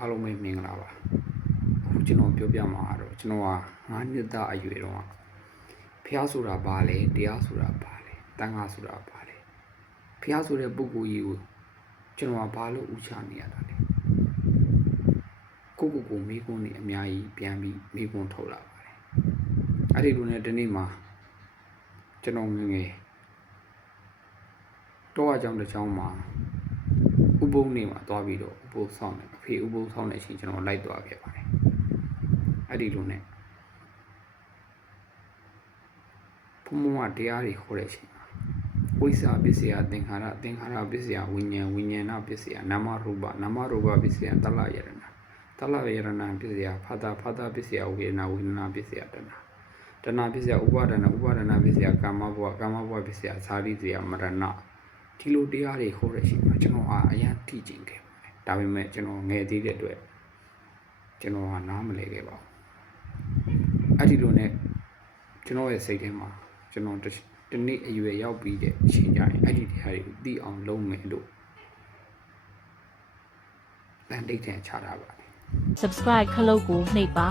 အားလုံးပဲမင်္ဂလာပါအခုကျွန်တော်ပြောပြမှာတော့ကျွန်တော်က9နှစ်သားအရွယ်တော့ဖျားဆိုတာဘာလဲတရားဆိုတာဘာလဲတန်ခါဆိုတာဘာလဲဖျားဆိုတဲ့ပုဂ္ဂိုလ်ကြီးကိုကျွန်တော်ကဘာလို့ဥချနေရတာလဲကိုမိကွန်းနေအများကြီးပြန်ပြီးမိကွန်းထုတ်လာပါတယ်အဲ့ဒီလိုနဲ့ဒီနေ့မှာကျွန်တော်ငယ်တော့အကြောင်းတစ်ချောင်းမှာဥပုံနေမှာသွားပြီးတော့ဥပုံဆောင်တယ်အဖေဥပုံဆောင်တဲ့အချိန်ကျွန်တော်လိုက်သွားခဲ့ပါတယ်အဲ့ဒီလိုနဲ့ဘုံဘုံကတရားတွေခေါ်တဲ့အချိန်မှာဝိစာပစ္စယသင်္ခါရပစ္စယဝိညာဏပစ္စယနာမရူပပစ္စယတလယရဏပစ္စယဖာတာပစ္စယဝေဒနာပစ္စယတဏပစ္စယဥပါဒနာပစ္စယကာမဘဝပစ္စယဇာတိဇေယမရဏဒီလိုတရားတွေခေါ်တဲ့အချိန်မှာကျွန်တော်အရင်ထိကျင်ခဲ့ပါတယ်ဒါပေမဲ့ကျွန်တော်ငယ်သေးတဲ့အတွက်ကျွန်တော်နားမလည်ခဲ့ပါဘူးအဲ့ဒီလိုနဲ့ကျွန်တော်ရဲ့စိတ်ထဲမှာကျွန်တော်ဒီနေ့အရွယ်ရောက်ပြီးတဲ့အချိန်ကျရင်အဲ့ဒီတရားတွေကိုသိအောင်လုပ်မယ်လို့တန်တိတ်ထန်ချတာပါ subscribe ခလုတ်ကိုနှိပ်ပါ